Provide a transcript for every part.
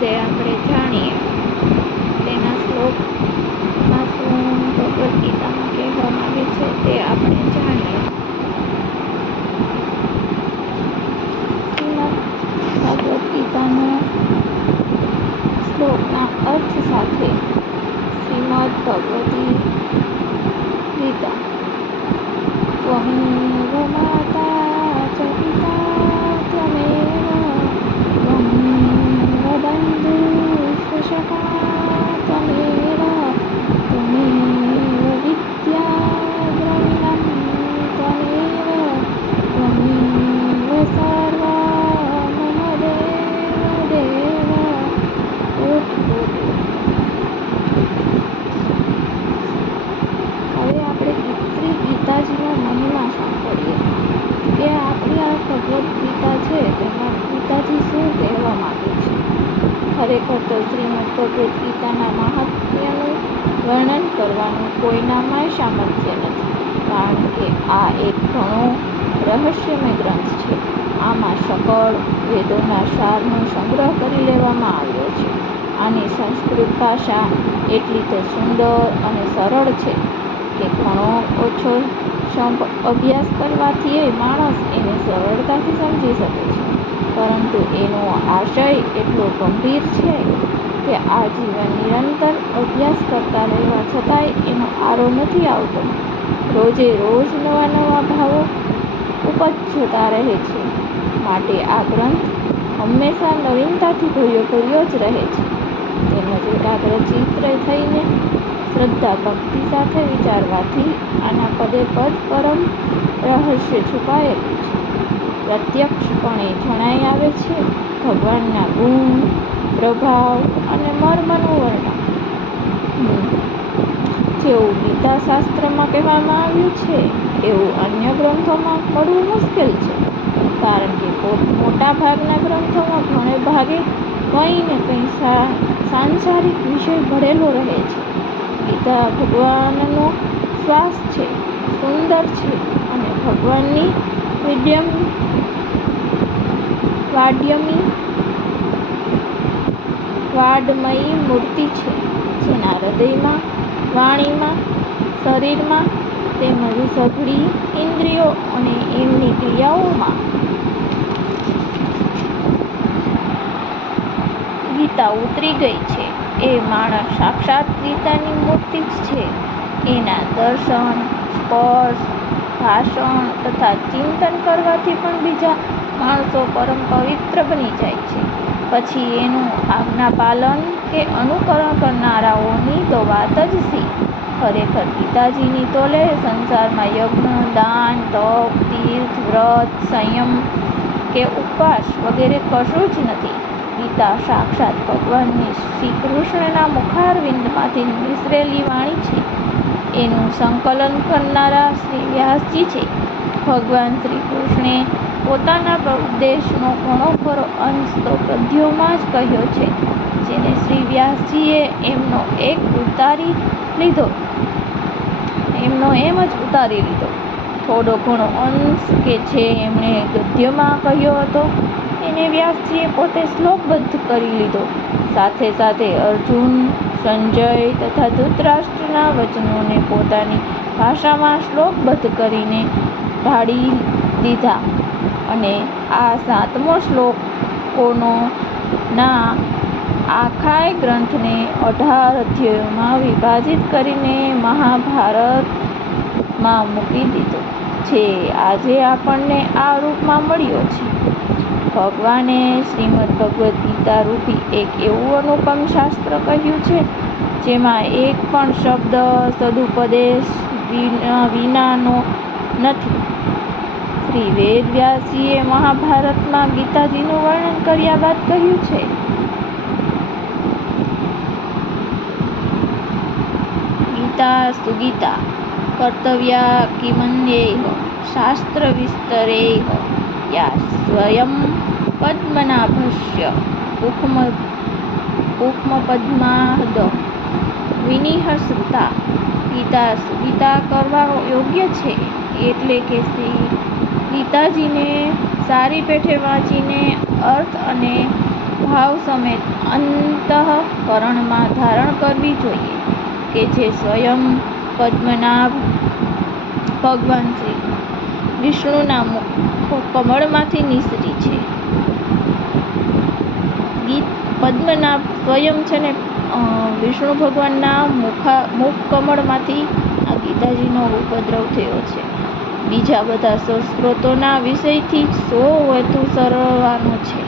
વિશે આપણે જાણીએ, તેના શ્લોકમાં શું ભગવદ્ ગીતામાં કહેવામાં આવે છે, તે આપણે જાણીએ. ભગવદ્ ગીતાના શ્લોકના અર્થ સાથે શ્રીમદ્ ભગવતી ગીતા ત્વમેવ Thank you. ખરેખર તો શ્રીમદ ભગવદ્ ગીતાના મહાત્મ્યનું વર્ણન કરવાનું કોઈનામાંય સામર્થ્ય નથી, કારણ કે આ એક ઘણો રહસ્યમય ગ્રંથ છે. આમાં સકળ વેદોના સારનો સંગ્રહ કરી લેવામાં આવ્યો છે. આની સંસ્કૃત ભાષા એટલી તો સુંદર અને સરળ છે કે ઘણો ઓછો અભ્યાસ કરવાથી એ માણસ એને સરળતાથી સમજી શકે છે. પરંતુ એનો આશય એટલો ગંભીર છે કે આ જીવન નિરંતર અભ્યાસ કરતા રહેવા છતાંય એનો આરો નથી આવતો. રોજે રોજ નવા નવા ભાવો ઉપજ જતા રહે છે. માટે આ ગ્રંથ હંમેશા નવીનતાથી ભર્યો ભર્યો જ રહે છે. તેમજ એકાગ્રચિત્ર થઈને શ્રદ્ધા ભક્તિ સાથે વિચારવાથી આના પદે પદ પરમ રહસ્ય છુપાયેલું છે. પ્રત્યક્ષપણે જણાઈ આવે છે, ભગવાનના ગુણ, પ્રભાવ અને મર્મનું વર્ણન. જેવું ગીતા શાસ્ત્રમાં કહેવામાં આવ્યું છે, એવું અન્ય ગ્રંથોમાં મળવું મુશ્કેલ છે, કારણ કે મોટા ભાગના ગ્રંથોમાં ઘણે ભાગે કંઈ ને કંઈ સાંસારિક વિષય ભરેલો રહે છે. ગીતા ભગવાનનો શ્વાસ છે, સુંદર છે અને ભગવાનની વિદ્યમ વાડ્યમી, વાડમયી મૂર્તિ છે, જેના હૃદયમાં, વાણીમાં, શરીરમાં તેમજ સઘળી ઇન્દ્રિયો અને એમની ક્રિયાઓમાં. ગીતા ઉતરી ગઈ છે. એ માણસ સાક્ષાત ગીતાની મૂર્તિ જ છે. એના દર્શન, સ્પર્શ, ભાષણ તથા ચિંતન કરવાથી પણ બીજા માણસો પરમ પવિત્ર બની જાય છે. પછી એનું આજ્ઞા પાલન કે અનુકરણ કરનારાઓની તો વાત જ સી. ખરેખર ગીતાજીની તોલે સંસારમાં યજ્ઞ, દાન, તપ, તીર્થ, વ્રત, સંયમ કે ઉપવાસ વગેરે કશું જ નથી. ગીતા સાક્ષાત ભગવાનની શ્રી કૃષ્ણના મુખારવિંદમાંથી નિસરેલી વાણી છે. એનું સંકલન કરનારા શ્રી વ્યાસજી છે. ભગવાન શ્રી કૃષ્ણે પોતાના ઉપદેશનો ઘણો ખરો અંશ તો પદ્યોમાં જ કહ્યો છે, જેને શ્રી વ્યાસજીએ એમનો એક ઉતારી લીધો. એમનો એમ જ ઉતારી લીધો. થોડો ઘણો અંશ કે જે એમણે ગદ્યમાં કહ્યો હતો, એને વ્યાસજીએ પોતે શ્લોકબદ્ધ કરી લીધો. સાથે સાથે અર્જુન, સંજય તથા ધૃતરાષ્ટ્રના વચનોને પોતાની ભાષામાં શ્લોકબદ્ધ કરીને ઢાળી દીધા. અને આ સાતમો શ્લોકોનો ના આખાય ગ્રંથને અઢાર અધ્યાયોમાં વિભાજિત કરીને મહાભારતમાં મૂકી દીધો છે. આજે આપણને આ રૂપમાં મળ્યો છે. ભગવાને શ્રીમદ ભગવદ્ ગીતા રૂપી એક એવું અનુપમ શાસ્ત્ર કહ્યું છે, જેમાં એક પણ શબ્દ સદુપદેશ વિનાનો નથી. શ્રી વેદવ્યાસીએ મહાભારતમાં ગીતાજીનું વર્ણન કર્યા બાદ કહ્યું છે. ગીતા સુગીતા, કર્તવ્યા કિમન્યેહ, શાસ્ત્ર વિસ્તરે યા સ્વયં પદ્મનાભસ્ય, ઉક્મ પદ્માદ વિનિહસૃતા ગીતા સુગીતા કરવા યોગ્ય છે, એટલે કે શ્રી ગીતાજીને સારી પેઠે વાંચીને અર્થ અને ભાવ સમેત અંતઃકરણમાં ધારણ કરવી જોઈએ, કે જે સ્વયં પદ્મનાભ ભગવાન શ્રી વિષ્ણુના મુખ કમળમાંથી નિસરી છે. ગીત, પદ્મનાભ સ્વયં છે ને વિષ્ણુ ભગવાનના મુખા, મુખ કમળમાંથી આ ગીતાજીનો ઉપદ્રવ થયો છે. બીજા બધા સંસ્કૃતોના વિષયથી સો વધુ સરળવાનું છે.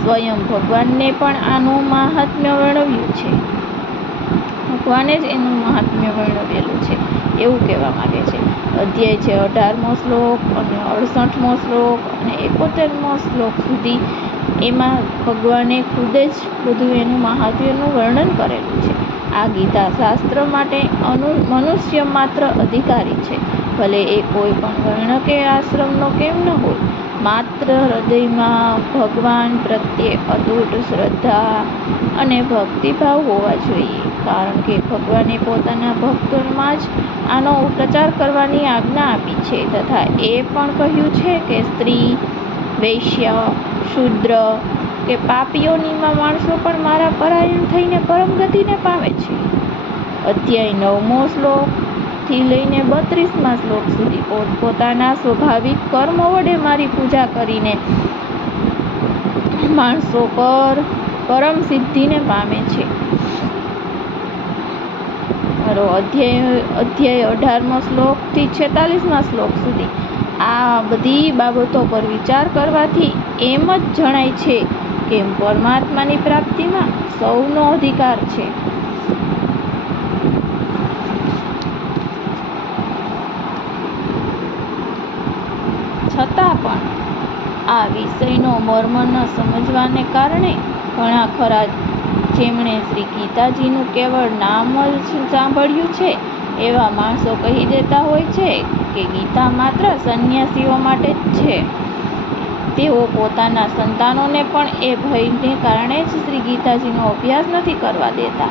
સ્વયં ભગવાનને પણ આનું મહાત્મ્ય વર્ણવ્યું છે. ભગવાને જ એનું મહાત્મ્ય વર્ણવેલું છે, એવું કહેવા માંગે છે. અધ્યાય છે અઢારમો શ્લોક અને અડસઠમો શ્લોક અને એકોતેરમો શ્લોક સુધી એમાં ભગવાને ખુદ જ બધું એનું મહાત્મ્યનું વર્ણન કરેલું છે. આ ગીતા શાસ્ત્ર માટે અનુ, મનુષ્ય માત્ર અધિકારી છે. ભલે એ કોઈ પણ વર્ણ કે આશ્રમનો કેમ ન હોય. માત્ર હૃદયમાં ભગવાન પ્રત્યે અતૂટ શ્રદ્ધા અને ભક્તિભાવ હોવા જોઈએ. કારણ કે ભગવાને પોતાના ભક્તોમાં જ આનો પ્રચાર કરવાની આજ્ઞા આપી છે તથા એ પણ કહ્યું છે કે સ્ત્રી, વૈશ્ય, શૂદ્ર કે પાપીઓનીમાં માણસો પણ મારા પરાયણ થઈને પરમ ગતિને પામે છે. અધ્યાય નવમો શ્લોકથી લઈને બત્રીસમાં શ્લોક સુધી પોતપોતાના સ્વાભાવિક કર્મ વડે મારી પૂજા કરીને માણસો પર પરમ સિદ્ધિને પામે છે. મારો અધ્યાય અધ્યાય અઢારમો શ્લોકથી છેતાલીસમાં શ્લોક સુધી. આ બધી બાબતો પર વિચાર કરવાથી એમ જ જણાય છે કે પરમાત્માની પ્રાપ્તિમાં સૌનો અધિકાર છે. છતાં પણ આ વિષયનો મર્મ ન સમજવાને કારણે ઘણા ખરા જેમણે શ્રી ગીતાજીનું કેવળ નામ જ સાંભળ્યું છે, એવા માણસો કહી દેતા હોય છે કે ગીતા માત્ર સંન્યાસીઓ માટે જ છે. તેઓ પોતાના સંતાનોને પણ એ ભયને કારણે જ શ્રી ગીતાજીનો અભ્યાસ નથી કરવા દેતા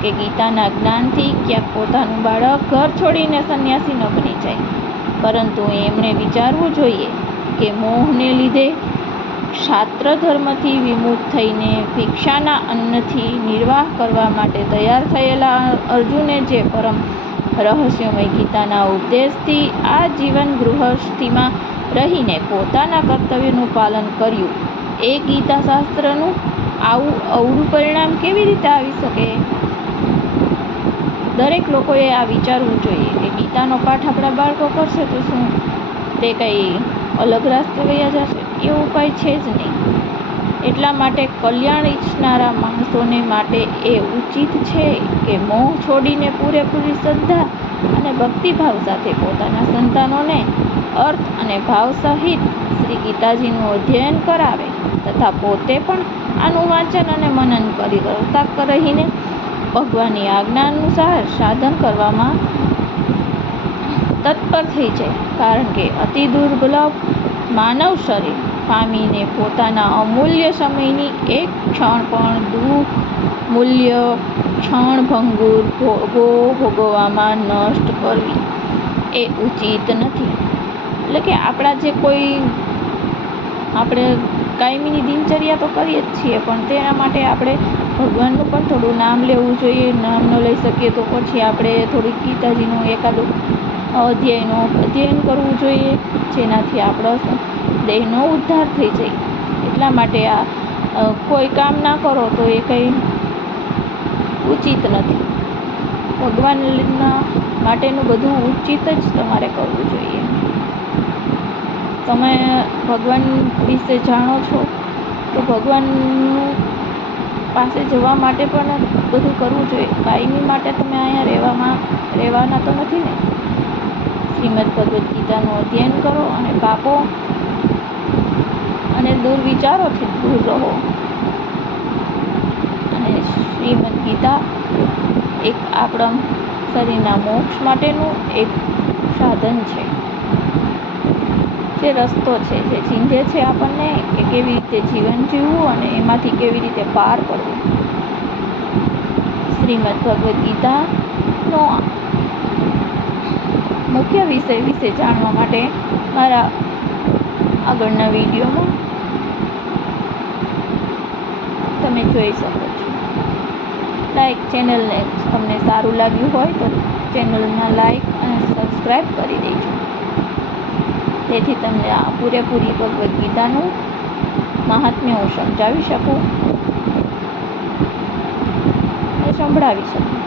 કે ગીતાના જ્ઞાનથી ક્યાંક પોતાનું બાળક ઘર છોડીને સંન્યાસી ન બની જાય. પરંતુ એમણે વિચારવું જોઈએ કે મોહને લીધે ક્ષાત્ર ધર્મથી વિમુખ થઈને ભિક્ષાના અન્નથી નિર્વાહ કરવા માટે તૈયાર થયેલા અર્જુને જે પરમ રહસ્યમય ગીતાના ઉપદેશથી આ જીવન ગૃહસ્થિમાં રહીને પોતાના કર્તવ્યનું પાલન કર્યું. એ ગીતા શાસ્ત્રનું આવું અવરું પરિણામ કેવી રીતે આવી શકે? દરેક લોકોએ આ વિચારવું જોઈએ કે ગીતાનો પાઠ આપણા બાળકો કરશે તો શું? તે કંઈ અલગ રાસ્તે વયા જશે? એવું કાંઈ છે જ નહીં. એટલા માટે કલ્યાણ ઈચ્છનારા માણસોને માટે એ ઉચિત છે કે મોહ છોડીને પૂરેપૂરી શ્રદ્ધા અને ભક્તિભાવ સાથે પોતાના સંતાનોને અર્થ અને ભાવ સહિત શ્રી ગીતાજીનું અધ્યયન કરાવે તથા પોતે પણ આનું વાંચન અને મનન કરી કરતા રહીને ભગવાનની આજ્ઞા અનુસાર સાધન કરવામાં તત્પર થઈ જાય. કારણ કે અતિ દુર્લભ માનવ શરીર પામીને પોતાના અમૂલ્ય સમયની એક ક્ષણ પણ દુઃખ, મૂલ્ય ક્ષણભંગુર ભોગો ભોગવવામાં નષ્ટ કરવી એ ઉચિત નથી. એટલે કે આપણા જે કોઈ, આપણે કાયમીની દિનચર્યા તો કરીએ જ છીએ, પણ તેના માટે આપણે ભગવાનનું પણ થોડું નામ લેવું જોઈએ, નામ ન લઈ શકીએ તો પછી આપણે થોડીક ગીતાજીનું એકાદું અધ્યાયનું અધ્યયન કરવું જોઈએ, જેનાથી આપણો દેહનો ઉદ્ધાર થઈ જાય. એટલા માટે આ કોઈ કામ ના કરો તો એ કંઈ ઉચિત નથી. ભગવાનના માટેનું બધું ઉચિત જ તમારે કરવું જોઈએ. તમે ભગવાન વિશે જાણો છો, તો ભગવાનનું પાસે જવા માટે પણ બધું કરવું જોઈએ. કાયમી માટે તમે અહીંયા રહેવામાં, રહેવાના તો નથી ને. શ્રીમદ ભગવદ્ ગીતાનું અધ્યયન કરો અને પાપો અને દુર્વિચારોથી દૂર રહો. અને શ્રીમદ ગીતા એક આપણા શરીરના મોક્ષ માટેનું એક સાધન છે. જે રસ્તો છે, જે ચીંધે છે આપણને કે કેવી રીતે જીવન જીવવું અને એમાંથી કેવી રીતે પાર પડવું. શ્રીમદ ભગવદ્ ગીતાનો મુખ્ય વિષય વિશે જાણવા માટે મારા આગળના વિડીયોમાં તમે જોઈ શકો છો. લાઈક ચેનલને તમને સારું લાગ્યું હોય તો ચેનલમાં લાઈક અને સબસ્ક્રાઈબ કરી દેજો. તેથી તમને આ પૂરેપૂરી ભગવદ્ ગીતાનું મહાત્મ્ય હું સમજાવી શકું. સંભળાવી શકું.